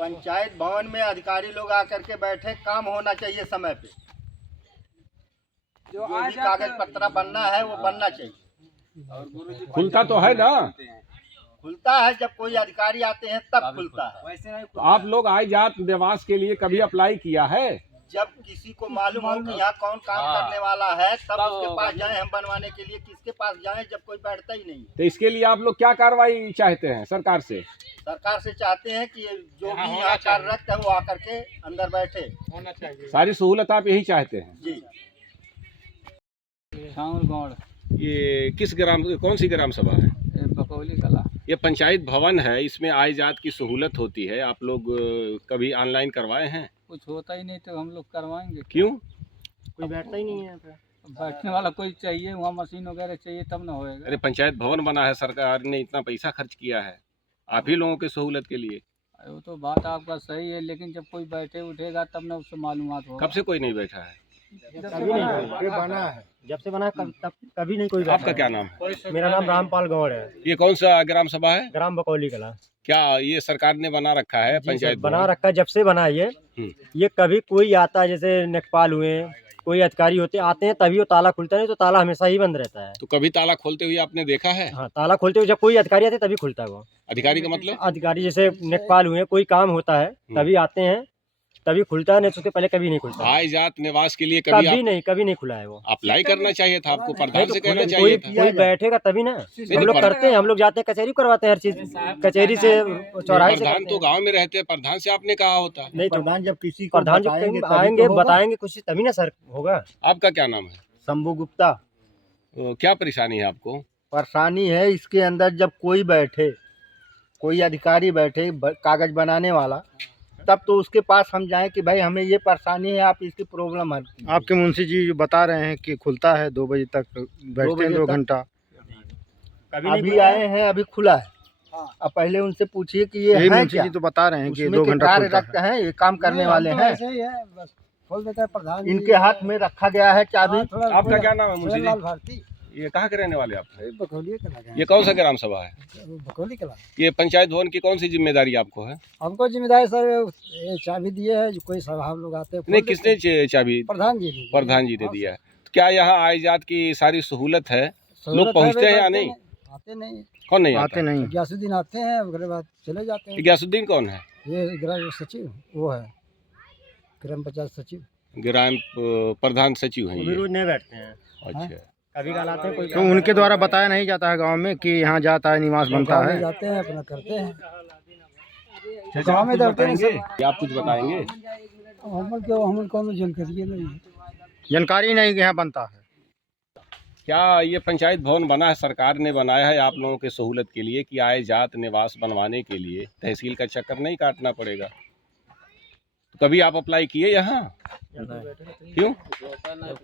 पंचायत भवन में अधिकारी लोग आकर के बैठे, काम होना चाहिए समय पे। जो भी कागज पत्र बनना है वो बनना चाहिए। खुलता तो है ना? खुलता है जब कोई अधिकारी आते हैं तब खुलता है। तो आप लोग आय जात निवास के लिए कभी अप्लाई किया है? जब किसी को मालूम हो कि यहाँ कौन काम करने वाला है तब उसके पास जाएं हम बनवाने के लिए। किसके पास जाएं जब कोई बैठता ही नहीं। तो इसके लिए आप लोग क्या कार्रवाई चाहते हैं सरकार से? सरकार से चाहते हैं कि जो भी यहाँ कार्यरत है वो आकर के अंदर बैठे, होना चाहिए। सारी सहूलत आप यही चाहते हैं? जी। ये किस ग्राम, कौन सी ग्राम सभा है? बकौली कला। ये पंचायत भवन है, इसमें आय जात की सहूलत होती है। आप लोग कभी ऑनलाइन करवाए हैं? कुछ होता ही नहीं तो हम लोग करवाएंगे। क्यों? कोई बैठता ही नहीं है यहाँ पे। बैठने वाला कोई चाहिए, वहाँ मशीन वगैरह चाहिए तब ना होएगा। अरे पंचायत भवन बना है, सरकार ने इतना पैसा खर्च किया है आप ही लोगों की सहूलत के लिए। अरे वो तो बात आपका सही है, लेकिन जब कोई बैठे उठेगा तब ना उससे मालूमात होगा। कब से कोई नहीं बैठा है? कभी नहीं, ये बना है जब से बना तब कभी नहीं कोई। आपका क्या नाम है? मेरा नाम रामपाल गौड़ है। ये कौन सा ग्राम सभा है? ग्राम बकौली कला। क्या ये सरकार ने बना रखा है पंचायत बना भवन? रखा है जब से बना है ये कभी कोई आता है, जैसे नेकपाल हुए, कोई अधिकारी होते आते हैं तभी वो ताला खुलता है, नहीं तो ताला हमेशा ही बंद रहता है। तो कभी ताला खोलते हुए आपने देखा है? हाँ, ताला खोलते हुए जब कोई अधिकारी आते तभी खुलता है वो। अधिकारी का मतलब? अधिकारी जैसे नेकपाल हुए, कोई काम होता है तभी आते हैं, तभी खुलता है, नहीं तो उसके पहले कभी नहीं खुलता। आय जात निवास के लिए कभी कभी नहीं खुला है वो। अप्लाई करना चाहिए था आपको, प्रधान से कहना कोई चाहिए था। कोई बैठेगा तभी ना। हम लोग करते हैं, हम लोग जाते हैं कचहरी करवाते हैं हर चीज, कचहरी से चौराहे से। प्रधान तो गांव में रहते हैं, प्रधान से आपने कहा होता। नहीं, प्रधान जब किसी प्रधान जब आएंगे बताएंगे कुछ तभी ना सर होगा। आपका क्या नाम है? शंभू गुप्ता। क्या परेशानी है आपको? परेशानी है इसके अंदर, जब कोई बैठे, कोई अधिकारी बैठे कागज बनाने वाला, तब तो उसके पास हम जाएं कि भाई हमें ये परेशानी है, आप इसकी प्रॉब्लम हल। आपके मुंशी जी बता रहे हैं कि खुलता है 2 बजे तक, बैठते हैं 2 घंटा। अभी आए हैं, अभी खुला है। अब पहले उनसे पूछिए कि ये है मुंशी क्या? जी तो बता रहे हैं कि 2 उसमें घंटा खुलता कार्यरत हैं, ये काम करने वाले हैं, खोल देता है प्रधान। इनके हाथ में रखा गया है चाबी। आपका क्या नाम है मुंशी जी? ये कहाँ के रहने वाले आप? बकौली कला। ये कौन सा ग्राम सभा है? बकौली कला। ये पंचायत भवन की कौन सी जिम्मेदारी आपको है? हमको जिम्मेदारी सर ये चाबी दिए है, जो कोई सभा लोग आते हैं। नहीं, किसने चाबी? प्रधान जी ने। प्रधान जी ने दिया है। तो क्या यहाँ आय जात की सारी सहूलत है? लोग पहुँचते हैं या नहीं? आते नहीं। कौन नहीं आते नहीं। ग्यासुद्दीन आते हैं, उसके बाद चले जाते हैं। ग्यासुद्दीन कौन है? ये ग्राम सचिव वो है, ग्राम पंचायत सचिव। ग्राम प्रधान सचिव हैं ये। रोज नहीं बैठते हैं, अच्छा, कभी कल आते हैं। कोई तो उनके द्वारा बताया नहीं जाता है गांव में कि यहाँ जाता है निवास बनता है? जाते हैं, अपना करते हैं। गाँव में आप कुछ बताएंगे? हमन कौन जानकारी नहीं है। जानकारी नहीं कि यहाँ बनता है। क्या ये पंचायत भवन बना है, सरकार ने बनाया है आप लोगों के सहूलत के लिए कि आय जात निवास बनवाने के लिए तहसील का चक्कर नहीं काटना पड़ेगा? तो कभी आप अप्लाई किए यहाँ? क्यों?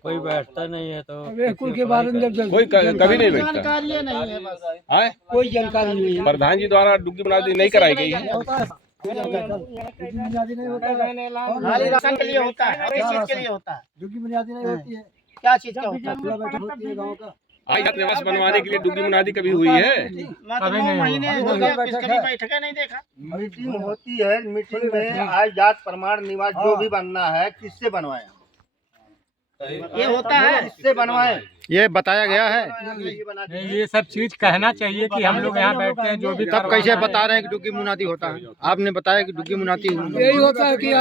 कोई बैठता नहीं है तो स्कूल के बारे में जब कोई कभी नहीं बैठता? जानकारी नहीं है, बस आए? कोई जानकारी नहीं है। प्रधान जी द्वारा डुग्गी बुनियादी नहीं कराई गई है? होता है बुनियादी नहीं होता है, खाली राशन के लिए होता है, और इस चीज के लिए होता है। डुग्गी बुनियादी नहीं होती है। क्या चीज का होता है? बैठक होती है गाँव का। आय जात निवास बनवाने के लिए डुग्गी बुनियादी कभी हुई है? महीने हो गया, कभी बैठक नहीं देखा। मीटिंग होती है, मीटिंग में आय जात प्रमाण निवास जो भी बनना है किससे बनवाए? ये होता है, किससे बनवाए? ये बताया गया है। ये सब चीज कहना चाहिए कि हम लोग यहाँ बैठते हैं जो भी। तब कैसे बता रहे हैं कि डुग्गी मुनादी होता है? आपने बताया कि डुग्गी मुनादी यही होता है कि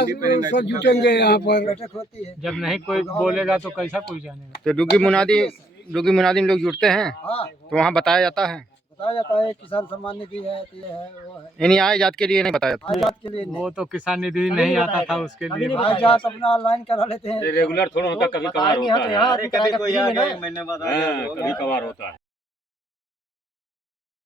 सब जुटेंगे यहाँ पर, बैठक होती है। जब नहीं कोई बोलेगा तो कैसा कोई जानेगा? तो डुग्गी मुनादी में लोग जुटते हैं तो वहाँ बताया जाता है। बताया जाता है किसान सम्मान निधि है, तो ये है वो है। यानी आय जात के लिए नहीं बताया जाता। आजाद के लिए वो तो किसान निधि नहीं आता था उसके लिए। आजाद अपना ऑनलाइन करा लेते हैं। रेगुलर थोड़ा होता, कभी कभार होता है। कभी कोई आ गया, मैंने बताया कभी कभार होता है।